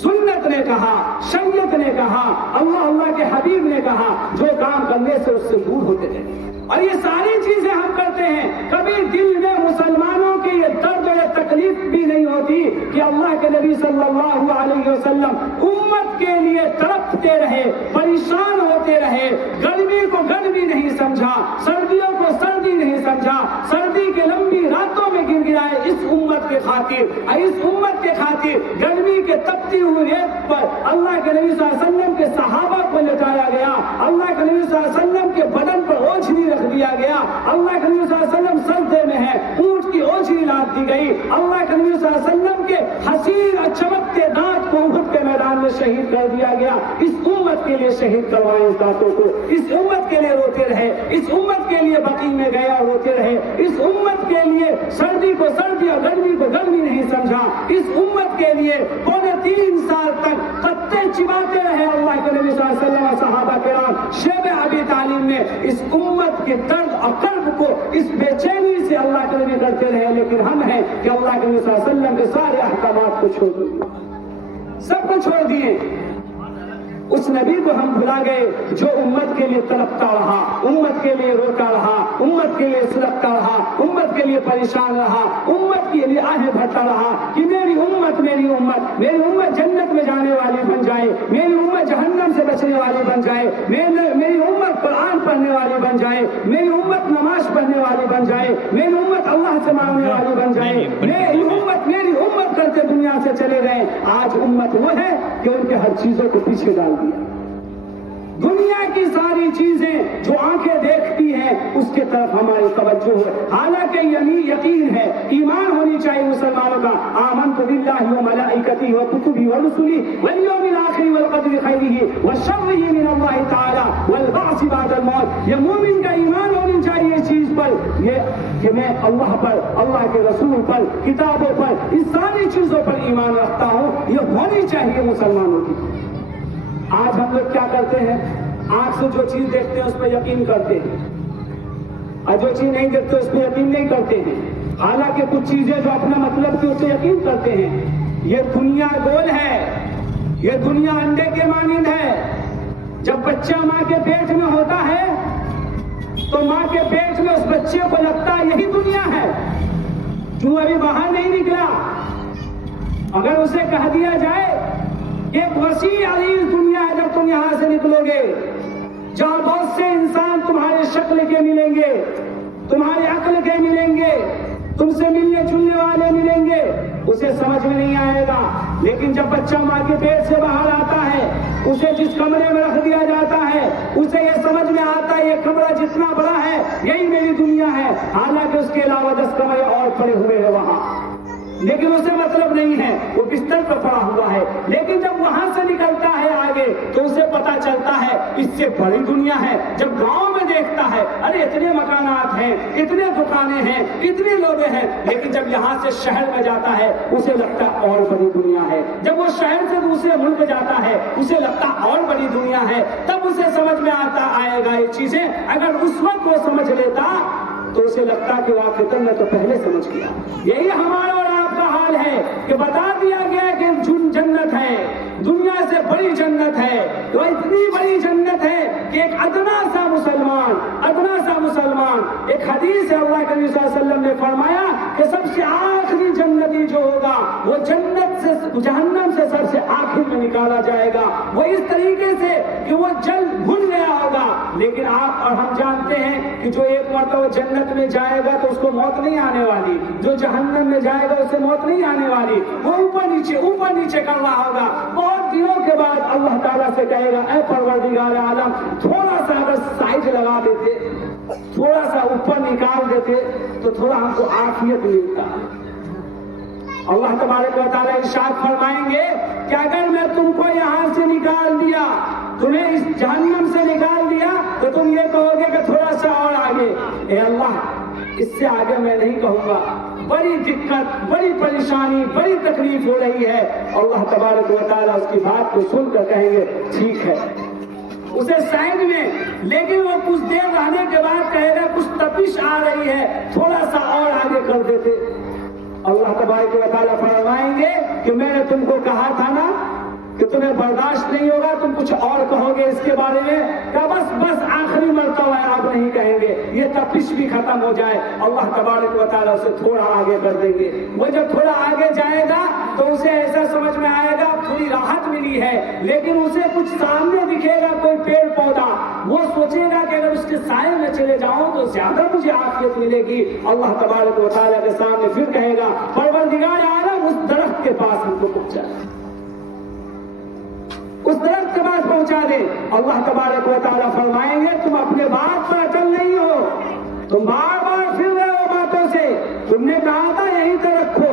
سنت نے کہا، شریعت نے کہا، اللہ کے حبیب نے کہا، جو کام کرنے سے اس سے دور ہوتے تھے. اور یہ ساری چیزیں ہم کرتے ہیں. کبھی دل میں مسلمان تھی کہ اللہ کے نبی صلی اللہ علیہ وسلم امت کے لیے تڑپتے رہے، پریشان ہوتے رہے، گرمی کو گرمی نہیں سمجھا، سردیوں کو سردی نہیں سمجھا، سردی کے لمبی راتوں میں گر گرائے اس امت کے خاطر، اس امت کے خاطر گرمی کے تپتی ہوئی ریت پر اللہ کے نبی صلی اللہ علیہ وسلم کے صحابہ کو لٹایا گیا، اللہ کے نبی صلی اللہ علیہ وسلم کے بدن پر اوجھلی رکھ دیا گیا، اللہ کے نبی صلی اللہ علیہ وسلم سجدے میں ہے، اونٹ کی اوجھلی لاد دی گئی، اللہ کے نبی صلی اللہ علیہ وسلم کے حسین اور چمکتے دانت کو احد کے میدان میں شہید کر دیا گیا۔ اس امت کے لیے شہید کروائے اس دانتوں کو، اس امت کے لیے روتے رہے، اس امت کے لیے بقیع میں گیا اور روتے رہے، اس امت کے لیے سردی کو سردی اور گرمی کو گرمی نہیں سمجھا، اس امت کے لیے 3.25 سال تک پتے چباتے رہے اللہ کے نبی صلی اللہ علیہ وسلم اور صحابہ کرام۔ شیب ابی طالب نے اس امت کے درد اور کرب کو اس بے چینی سے اللہ کے نبی کرتے رہے، لیکن ہم ہیں کہ اللہ کے نبی صلی اللہ علیہ وسلم کے سارے احکامات کو چھوڑ دیے، سب کو چھوڑ دیے، اس نبی کو ہم بھلا گئے جو امت کے لیے تڑپتا رہا، امت کے لیے روتا رہا، امت کے لیے سلگتا رہا، امت کے لیے پریشان رہا، امت کے لیے آہیں بھرتا رہا کہ میری امت میری امت میری امت جنت میں جانے والی بن جائے، میری امت جہنم سے بچنے والی بن جائے، میری امت قرآن پڑھنے والی بن جائے، میری امت نماز پڑھنے والی بن جائے، میری امت اللہ سے مانگنے والی بن جائے، میری امت کرتے دنیا سے چلے گئے۔ آج امت وہ ہے کہ ان کے ہر چیزوں کو پیچھے ڈال دیا، دنیا کی ساری چیزیں جو آنکھیں دیکھتی ہیں اس کے طرف ہماری توجہ ہے، حالانکہ یقین ہے، ایمان ہونی چاہیے مسلمانوں کا، آمنت باللہ وملائکتہ وکتبہ ورسلہ والیوم الآخر والقدر خیرہ وشرہ من اللہ تعالی والبعث بعد الموت۔ یہ مومن کا ایمان ہونی چاہیے اس چیز پر، یہ کہ میں اللہ پر، اللہ کے رسول پر، کتابوں پر، اس ساری چیزوں پر ایمان رکھتا ہوں، یہ ہونی چاہیے مسلمانوں کی۔ آج ہم لوگ کیا کرتے ہیں؟ آنکھ سے جو چیز دیکھتے ہیں اس پہ یقین کرتے ہیں، اور جو چیز نہیں دیکھتے اس پہ یقین نہیں کرتے ہیں، حالانکہ کچھ چیزیں جو اپنا مطلب تھی اس پہ یقین کرتے ہیں۔ یہ دنیا گول ہے، یہ دنیا انڈے کے مانند ہے۔ جب بچہ ماں کے پیٹ میں ہوتا ہے تو ماں کے پیٹ میں اس بچے کو لگتا ہے یہی دنیا ہے، کیوں ابھی باہر نہیں نکلا۔ اگر اسے کہہ دیا جائے ایک وسیع عریض دنیا ہے، جب تم یہاں سے نکلو گے جہاں بہت سے انسان تمہارے شکل کے ملیں گے، تمہارے عقل کے ملیں گے، تم سے ملنے جلنے والے ملیں گے، اسے سمجھ میں نہیں آئے گا۔ لیکن جب بچہ ماں کے پیٹ سے باہر آتا ہے، اسے جس کمرے میں رکھ دیا جاتا ہے اسے یہ سمجھ میں آتا ہے یہ کمرہ جتنا بڑا ہے یہی میری دنیا ہے، حالانکہ اس کے علاوہ 10 کمرے اور پڑے ہوئے ہیں وہاں، لیکن اسے مطلب نہیں ہے، وہ بستر پر پڑا ہوا ہے۔ لیکن جب وہاں سے نکلتا ہے آگے تو اسے پتا چلتا ہے اس سے بڑی دنیا ہے۔ جب گاؤں میں دیکھتا ہے ارے اتنے مکانات ہیں، اتنے دکانیں ہیں، اتنے لوگ ہیں، لیکن جب یہاں سے شہر میں جاتا ہے اسے لگتا اور بڑی دنیا ہے۔ جب وہ شہر سے دوسرے ملک جاتا ہے اسے لگتا اور بڑی دنیا ہے، تب اسے سمجھ میں آئے گا یہ چیزیں۔ اگر اس وقت وہ سمجھ لیتا تو اسے لگتا کہ واقعی میں تو پہلے سمجھ گیا۔ یہی ہمارا اور آپ کا حال ہے کہ بتا دیا گیا کہ جنت ہے، دنیا سے بڑی جنت ہے، تو اتنی بڑی جنت ہے کہ ایک ادنا سا مسلمان، ایک حدیث ہے اللہ کے نبی صلی اللہ علیہ وسلم نے فرمایا کہ سب سے آخری جنتی جو ہوگا وہ جنت سے جہنم سے سب سے آخر میں نکالا جائے گا، وہ اس طریقے سے کہ وہ جلد بھول گیا ہوگا۔ لیکن آپ اور ہم جانتے ہیں کہ جو ایک مرتبہ جنت میں جائے گا تو اس کو موت نہیں آنے والی، جو جہنم میں جائے گا اسے موت نہیں آنے والی، وہ اوپر نیچے کر رہا ہوگا۔ بہت دنوں کے بعد اللہ تعالیٰ سے کہے گا اے پروردگار عالم تھوڑا سا اگر سائز لگا دیتے، تھوڑا سا اوپر نکال دیتے تو تھوڑا ہم کو عافیت ملتا۔ اللہ تبارک و تعالیٰ ارشاد فرمائیں گے کہ اگر میں تم کو یہاں سے نکال دیا، تمہیں اس جہنم سے نکال دیا، تو تم یہ کہو گے کہ تھوڑا سا اور آگے۔ اے اللہ اس سے آگے میں نہیں کہوں گا، بڑی دقت، بڑی پریشانی، بڑی تکلیف ہو رہی ہے۔ اللہ تبارک و تعالیٰ اس کی بات کو سن کر کہیں گے ٹھیک ہے، اسے سائن میں، لیکن وہ کچھ دیر رہنے کے بعد کہے گا کچھ تپش آ رہی ہے، تھوڑا سا اور آگے کر دیتے۔ اللہ تبارک و تعالیٰ فرمائیں گے کہ میں نے تم کو کہا تھا نا کہ تمہیں برداشت نہیں ہوگا، تم کچھ اور کہو گے اس کے بارے میں، کہ بس آخری مرتبہ ہے آپ نہیں کہیں گے، یہ تپش بھی ختم ہو جائے، اللہ تبارک و تعالیٰ اسے تھوڑا آگے کر دیں گے۔ وہ جب تھوڑا آگے جائے گا تو اسے ایسا سمجھ میں آئے گا تھوڑی راحت ملی ہے، لیکن اسے کچھ سامنے دکھے گا کوئی پیڑ پودا، وہ سوچے گا کہ اگر اس کے سائے میں چلے جاؤں تو زیادہ مجھے عافیت ملے گی۔ اللہ تبارک و تعالیٰ کے سامنے پھر کہے گا پروردگار عالم اس درخت کے پاس ہم کو پہنچا، اس درخت کے پاس پہنچا دے۔ اللہ تبارک و تعالیٰ فرمائیں گے تم اپنے بات پر اٹل نہیں ہو، تم بار بار پھر رہے ہو باتوں سے، تم نے کہا تھا یہیں تو رکھو۔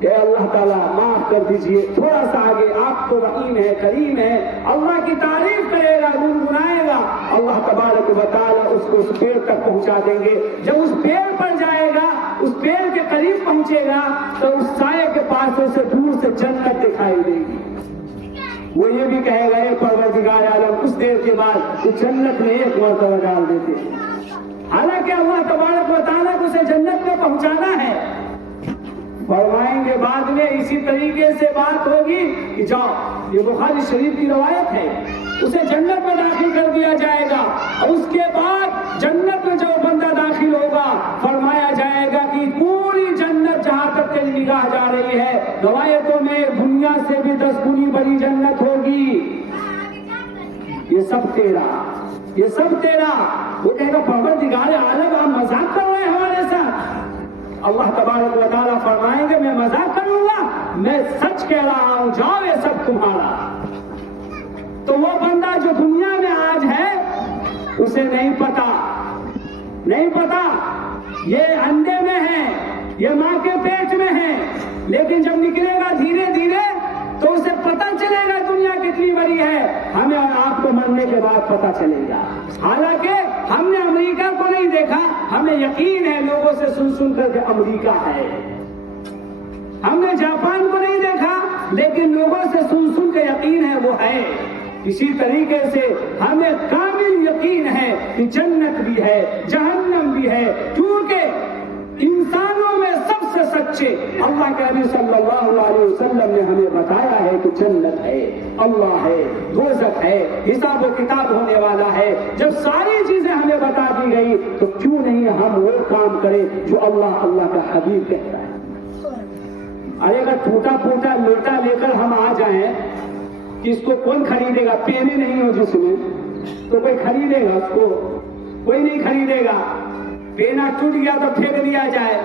کہ اللہ تعالیٰ معاف کر دیجئے، تھوڑا سا آگے، آپ تو رحیم ہے کریم ہے، اللہ کی تعریف کرے گا، گنگنائے گا، اللہ تبارک و تعالیٰ اس کو اس پیڑ تک پہنچا دیں گے۔ جب اس پیڑ پر جائے گا، اس پیڑ کے قریب پہنچے گا تو اس سائے کے پاس اسے دور سے جنت دکھائی دے گی۔ وہ یہ بھی کہے گا اے پروردگار عالم، کچھ دیر کے بعد اس جنت میں ایک مرتبہ ڈال دیتے ہیں، حالانکہ اللہ تبارک و تعالیٰ کو اسے جنت میں پہنچانا ہے۔ فرمائیں گے بعد میں اسی طریقے سے بات ہوگی کہ جاؤ، یہ بخاری شریف کی روایت ہے، اسے جنت میں داخل کر دیا جائے گا، اور اس کے بعد جنت میں جو بندہ داخل ہوگا فرمایا جائے گا کہ پوری جنت جہاں تک تیری نگاہ جا رہی ہے، روایتوں میں دنیا سے بھی 10 گنی بڑی جنت ہوگی، یہ سب تیرا، یہ سب تیرا۔ وہ کہے گا پروردگار عالم آپ مذاق کر رہے ہیں ہمارے ساتھ؟ اللہ تبارک و تعالیٰ فرمائیں گے میں مذاق کروں گا، میں سچ کہہ رہا ہوں، جاؤ یہ سب تمہارا۔ تو وہ بندہ جو دنیا میں آج ہے اسے نہیں پتا یہ انڈے میں ہے، یہ ماں کے پیٹ میں ہے، لیکن جب نکلے گا دھیرے دھیرے تو اسے پتہ چلے گا دنیا کتنی بڑی ہے، ہمیں اور آپ کو مرنے کے بعد پتہ چلے گا۔ حالانکہ ہم نے امریکہ کو نہیں دیکھا، ہمیں یقین ہے لوگوں سے سن کر کے امریکہ ہے، ہم نے جاپان کو نہیں دیکھا لیکن لوگوں سے سن کے یقین ہے وہ ہے۔ اسی طریقے سے ہمیں کامل یقین ہے کہ جنت بھی ہے، جہنم بھی ہے، کیونکہ انسانوں میں سب سے سچے اللہ کے نبی صلی اللہ علیہ وسلم نے ہمیں بتایا ہے کہ جنت ہے، اللہ ہے، دوزخ ہے، حساب و کتاب ہونے والا ہے۔ جب ساری چیزیں ہمیں بتا دی گئی تو کیوں نہیں ہم وہ کام کریں جو اللہ کا حبیب کہتا ہے۔ ارے اگر ٹوٹا پھوٹا لوٹا لے کر ہم آ جائیں کہ اس کو کون خریدے گا، پینے نہیں ہو جس میں تو کوئی خریدے گا، اس کو کوئی نہیں خریدے گا۔ پینا ٹوٹ گیا تو پھینک دیا جائے،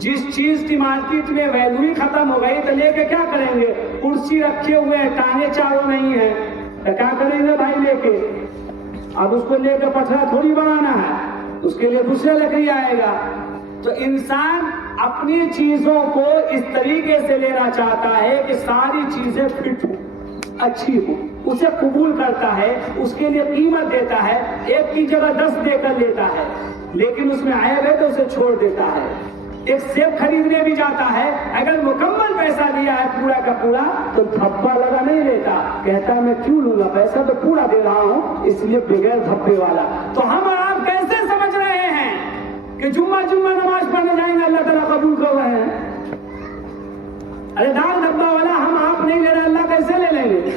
جس چیز کی مارکیٹ میں ویلو ہی ختم ہو گئی تو لے کے کیا کریں گے؟ کرسی رکھے ہوئے ہیں، ٹانگے چاروں نہیں ہیں تو کیا کریں گے بھائی لے کے؟ اب اس کو لے کے پٹھرا تھوڑی بنانا ہے، اس کے لیے دوسرا لکڑی آئے گا۔ تو انسان اپنی چیزوں کو اس طریقے سے لینا چاہتا ہے کہ ساری چیزیں فٹ ہوں، اچھی ہو، اسے قبول کرتا ہے، اس کے لیے قیمت دیتا ہے، ایک کی جگہ 10 دے کر لیتا ہے، لیکن اس میں عیب ہے تو اسے چھوڑ دیتا ہے۔ ایک سیب خریدنے بھی جاتا ہے، اگر مکمل پیسہ دیا ہے پورا کا پورا تو دھبا لگا نہیں لیتا، کہتا ہے میں کیوں لوں گا، پیسہ تو پورا دے رہا ہوں، اس لیے بغیر دھبے والا۔ تو ہم اور آپ کیسے سمجھ رہے ہیں کہ جمعہ نماز پڑھنے جائیں گے اللہ تعالیٰ قبول کر رہے ہیں؟ ارے دال ڈبا والا ہم آپ نہیں لے رہے، اللہ کیسے لے لیں گے؟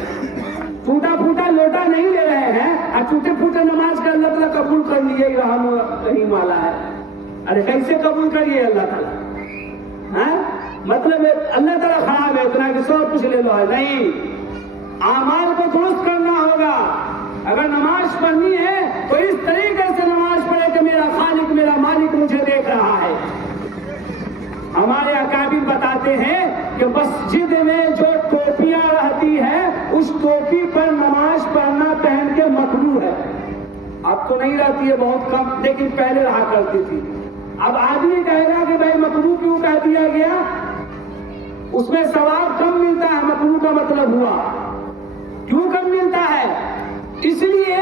ٹوٹا پھوٹا لوٹا نہیں لے رہے ہیں اور ٹوٹے پھوٹے نماز کا اللہ تعالیٰ قبول کر لیے، رحم رحیم والا ہے۔ ارے کیسے قبول کریے اللہ تعالیٰ؟ مطلب اللہ تعالیٰ خراب ہے اتنا کہ 100 کچھ لے لو ہے؟ نہیں، اعمال کو درست کرنا ہوگا۔ اگر نماز پڑھنی ہے تو اس طریقے سے نماز پڑھے کہ میرا خالق میرا مالک مجھے دیکھ رہا ہے۔ ہمارے اکابر بتاتے ہیں کہ مسجد میں جو ٹوپیاں رہتی ہیں اس ٹوپی پر نماز پڑھنا پہن کے مکروہ ہے۔ اب تو نہیں رہتی ہے، بہت کم، لیکن پہلے رہا کرتی تھی۔ اب آدمی کہے گا کہ بھائی مکروہ کیوں کہہ دیا گیا؟ اس میں ثواب کم ملتا ہے، مکروہ کا مطلب ہوا۔ کیوں کم ملتا ہے؟ اس لیے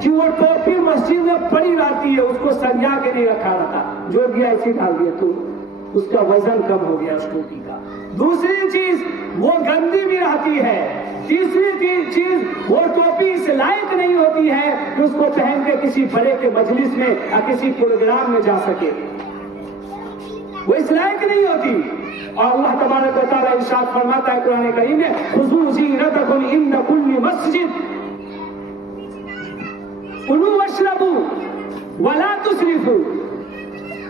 کہ وہ ٹوپی مسجد میں پڑی رہتی ہے، اس کو سجا کے نہیں رکھا رہتا، جو گیا ایسے ڈال دیا تو اس کا وزن کم ہو گیا اس ٹوپی کا۔ دوسری چیز وہ گندی بھی رہتی ہے۔ تیسری چیز وہ ٹوپی اس لائق نہیں ہوتی ہے کہ اس کو پہن کے کسی بڑے کے مجلس میں یا کسی پروگرام میں جا سکے، وہ اس لائق نہیں ہوتی۔ اور اللہ تبارک و تعالیٰ ارشاد فرماتا ہے قرآن کریم میں خذوا زینتکم عند کل مسجد کلوا واشربوا ولا تسرفوا،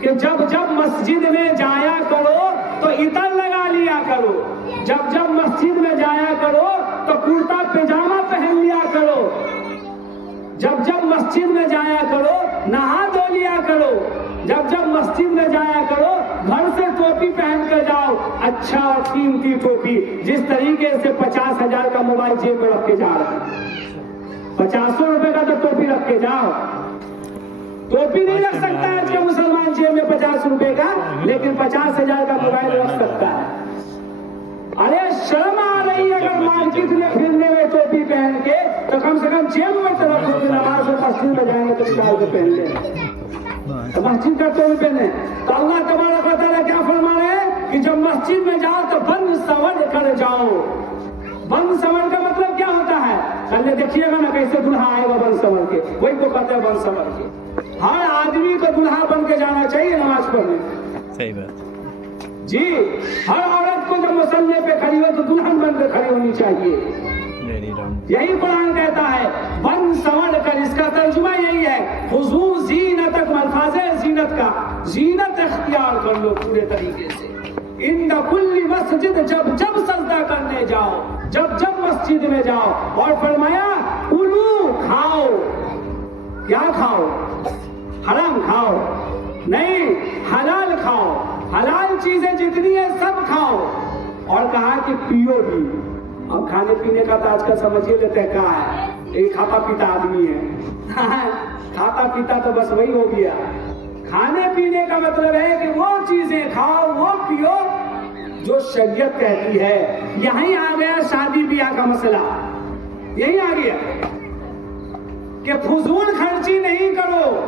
کہ جب جب مسجد میں جایا کرو تو عطر لگا لیا کرو، جب جب مسجد میں جایا کرو تو کرتا پجامہ پہن لیا کرو، جب جب مسجد میں جایا کرو نہا دھو لیا کرو، جب جب مسجد میں جایا کرو گھر سے ٹوپی پہن کر جاؤ، اچھا اور قیمتی ٹوپی، جس طریقے سے 50,000 کا موبائل جیب میں رکھ کے جا رہا ہے، 500 روپے کا تو ٹوپی رکھ کے جاؤ۔ ٹوپی نہیں رکھ سکتا ہے آج کا مسلمان جیب میں 50 روپے کا، لیکن 50,000 کا موبائل رکھ سکتا ہے۔ ارے شرم آ رہی ہے اگر مارکیٹ میں پھرنے میں ٹوپی پہن کے، تو کم سے کم جیب میں تو رکھو کہ نماز میں مسجد میں جائیں گے تو نکال کے پہن لیں، مسجد کا ٹوپی پہنے۔ تو اللہ تبارک و تعالیٰ کیا فرما رہے ہیں کہ جب مسجد میں جاؤ تو بند سنور کر جاؤ۔ بند سنور کا مطلب کیا ہوتا ہے؟ کل دیکھیے گا نا کیسے دلہا آئے گا بند سنور کے، وہی کو کہتے ہیں بند سنور کے۔ ہر آدمی کو دلہا بن کے جانا چاہیے نماز پڑھنے۔ صحیح بات جی، ہر عورت کو جب مصلی پہ کھڑی ہو تو دلہن بن کے کھڑی ہونی چاہیے، یہی قرآن کہتا ہے بن سنور کر۔ اس کا ترجمہ یہی ہے خذوا زینتکم، الفاظ زینت کا، زینت اختیار کر لو پورے طریقے سے۔ عند کل مسجد، جب جب سجدہ کرنے جاؤ، جب جب مسجد میں جاؤ، اور فرمایا کلو، کھاؤ۔ کیا کھاؤ؟ حرام کھاؤ نہیں، حلال کھاؤ، حلال چیزیں جتنی ہیں سب کھاؤ، اور کہا کہ پیو بھی۔ اب کھانے پینے کا تو آج کل سمجھیے لیتے ہیں کہاں ہے، ایک کھاتا پیتا آدمی ہے، کھاتا پیتا تو بس وہی ہو گیا۔ کھانے پینے کا مطلب ہے کہ وہ چیزیں کھاؤ، وہ پیو جو شریعت کہتی ہے۔ یہیں آ گیا شادی بیاہ کا مسئلہ، یہیں آ گیا کہ فضول خرچی نہیں کرو،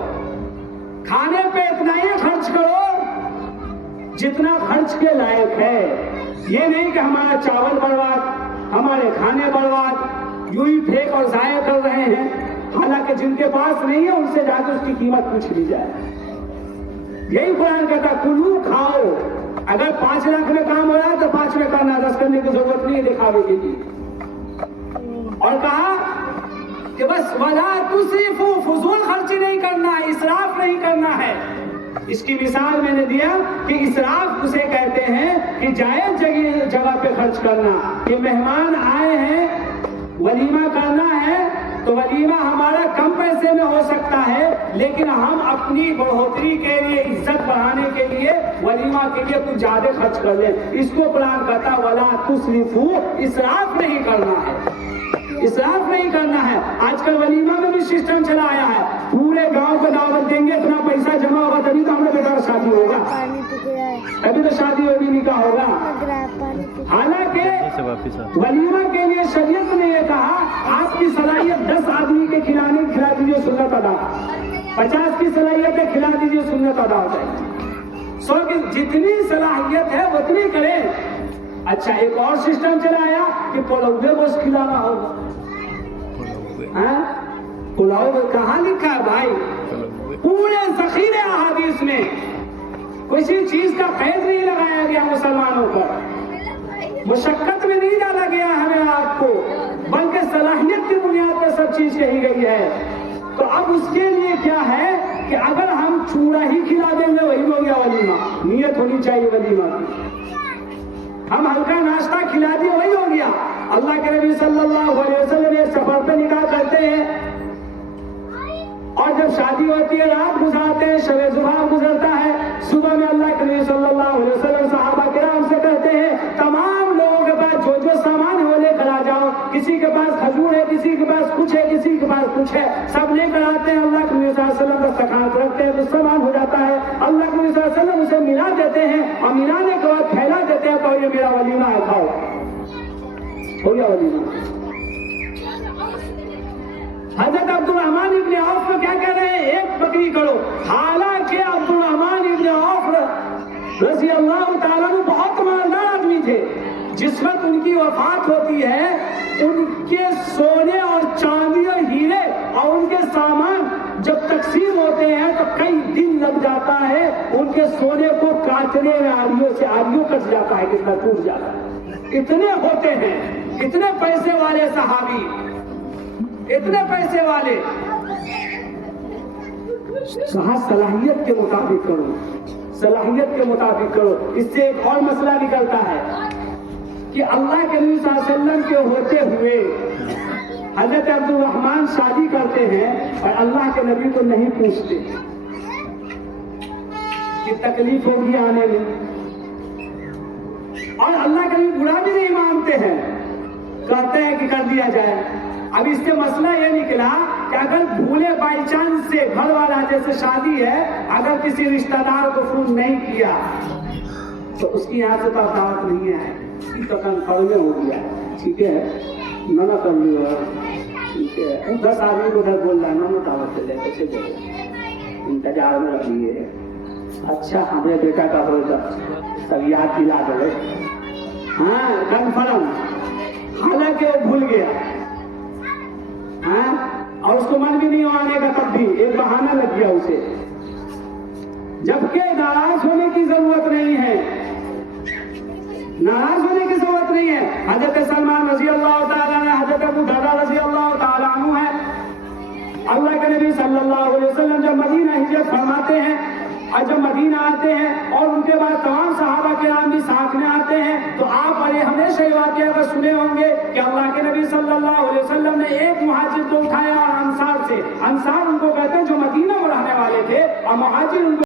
کھانے پہ اتنا ہی خرچ کرو جتنا خرچ کے لائق ہے۔ یہ نہیں کہ ہمارا چاول برباد، ہمارے کھانے برباد، یوں ہی پھینک اور ضائع کر رہے ہیں، حالانکہ جن کے پاس نہیں ہے ان سے جا کے اس کی قیمت پوچھ لی جائے۔ یہی قرآن کہتا ہے کلو، کھاؤ۔ اگر 5 لاکھ میں کام ہو رہا ہے تو 5 میں کرنا، 10 کرنے کی ضرورت نہیں ہے دکھاوے کے لیے۔ اور کہا کہ بس ولا تسرفوا، فضول خرچی نہیں کرنا ہے، اسراف نہیں کرنا ہے۔ اس کی مثال میں نے دیا کہ اسراف اسے کہتے ہیں کہ جائز جگہ پہ خرچ کرنا، کہ مہمان آئے ہیں ولیمہ کرنا ہے تو ولیمہ ہمارا کم پیسے میں ہو سکتا ہے، لیکن ہم اپنی بڑھوتری کے لیے، عزت بڑھانے کے لیے، ولیمہ کے لیے کچھ زیادہ خرچ کر لیں۔ اس کو قرآن کہتا ہے ولا تسرفوا، اسراف نہیں کرنا ہے، اسراف نہیں کرنا ہے۔ آج کل ولیمہ میں بھی سسٹم چلا آیا ہے، پورے گاؤں کو دعوت دیں گے، اتنا پیسہ جمع ہوگا تبھی تو ہمارے بیٹا شادی ہوگا، ابھی تو شادی ہوگی، نکاح ہوگا۔ حالانکہ ولیمہ کے لیے شریعت نے یہ کہا آپ کی صلاحیت 10 آدمی کے کھلانے کھلا دیجیے، سنت ادا، 50 کی صلاحیت ہے کھلا دیجیے، سنت ادا ہو جائے گی۔ 100 کی جتنی صلاحیت ہے اتنی کریں۔ اچھا ایک اور سسٹم چلایا کہ پلاؤ گوشت کھلانا ہوگا۔ پلاؤ کہاں لکھا ہے بھائی؟ پورے ذخیرے احادیث میں کسی چیز کا قید نہیں لگایا گیا مسلمانوں پر، مشقت میں نہیں ڈالا گیا ہمیں آپ کو، بلکہ صلاحیت کی بنیاد پر سب چیز کہی گئی ہے۔ تو اب اس کے لیے کیا ہے کہ اگر ہم چوڑا ہی کھلا دیں گے وہی ہو گیا ولیمہ، نیت ہونی چاہیے ولیمہ کی۔ ہم ہلکا ناشتہ کھلا دیے وہی ہو گیا۔ اللہ کے نبی صلی اللہ علیہ وسلم ایک سفر پہ نکاح کرتے ہیں، اور جب شادی ہوتی ہے رات گزارتے ہیں، شب ظہر گزرتا ہے، صبح میں اللہ کے نبی صلی اللہ علیہ وسلم صحابہ کرام سے کہتے ہیں تمام لوگوں کے پاس جو جو سامان ہے وہ لے کر آ جاؤ، کسی کے پاس کھجور ہے، کسی کے پاس کچھ ہے، کسی کے پاس کچھ ہے، سب لے کر آتے ہیں۔ اللہ کے نبی صلی اللہ علیہ وسلم دسترخوان رکھتے ہیں، کچھ سامان ہو جاتا ہے، اللہ کے نبی صلی اللہ علیہ وسلم اسے ملا دیتے ہیں، اور ملانے کے بعد پھیلا دیتے ہیں تو یہ میرا ولیمہ ہے، کھاؤ، ہو گیا ولیمہ۔ حضرت عبد الرحمن ابن عوف کو کیا کہہ رہے ہیں؟ ایک بکری کرو، حالانکہ عبد الرحمن ابن عوف رضی اللہ تعالیٰ عنہ بہت مالدار آدمی تھے۔ جس وقت ان کی وفات ہوتی ہے ان کے سونے اور چاندی اور ہیرے اور ان کے سامان جب تقسیم ہوتے ہیں تو کئی دن لگ جاتا ہے ان کے سونے کو کاٹ کاٹنے میں آریوں کٹ جاتا ہے، کتنا ٹوٹ جاتا ہے. اتنے ہوتے ہیں، اتنے پیسے والے صحابی، اتنے پیسے والے. کہا صلاحیت کے مطابق کرو، صلاحیت کے مطابق کرو. اس سے ایک اور مسئلہ نکلتا ہے کہ اللہ کے نبی صلی اللہ علیہ وسلم کے ہوتے ہوئے حضرت عبد الرحمن شادی کرتے ہیں اور اللہ کے نبی کو نہیں پوچھتے کہ تکلیف ہوگی آنے میں، اور اللہ کا نبی برا بھی نہیں مانتے ہیں، کہتے ہیں کہ کر دیا جائے. اب اس سے مسئلہ یہ نکلا کہ اگر بھولے بائی چانس سے گھر والا جیسے شادی ہے، اگر کسی رشتہ دار کو فون نہیں کیا تو اس کی یہاں سے تو دعوت نہیں ہے، اس کی تو کنفرم ہو گیا. ٹھیک ہے نہ کر لیا، ٹھیک ہے 10 آدمی کو ادھر بول رہا ہے نہ دعوت چلے کیسے چلے، انتظار میں رکھیے. اچھا ہمیں بیٹا کا ہوگا تب یاد دلا دو. ہاں کنفرم، حالانکہ وہ بھول گیا اور اس کو من بھی نہیں آنے کا، تب بھی ایک بہانہ لگ گیا اسے. جبکہ ناراض ہونے کی ضرورت نہیں ہے، ناراض ہونے کی ضرورت نہیں ہے. حضرت سلمان رضی اللہ تعالیٰ عنہ، حضرت ابو درداء رضی اللہ تعالیٰ عنہ ہے. اللہ کے نبی صلی اللہ علیہ وسلم جب مدینہ ہجرت فرماتے ہیں اور جب مدینہ آتے ہیں اور ان کے بعد تمام صحابہ کرام بھی ساتھ میں آتے ہیں، تو آپ بڑے ہمیشہ یہ واقعہ اگر سنے ہوں گے کہ اللہ کے نبی صلی اللہ علیہ وسلم نے ایک مہاجر کو اٹھایا اور انصار سے، انصار ان کو کہتے ہیں جو مدینہ میں رہنے والے تھے، اور مہاجر ان کو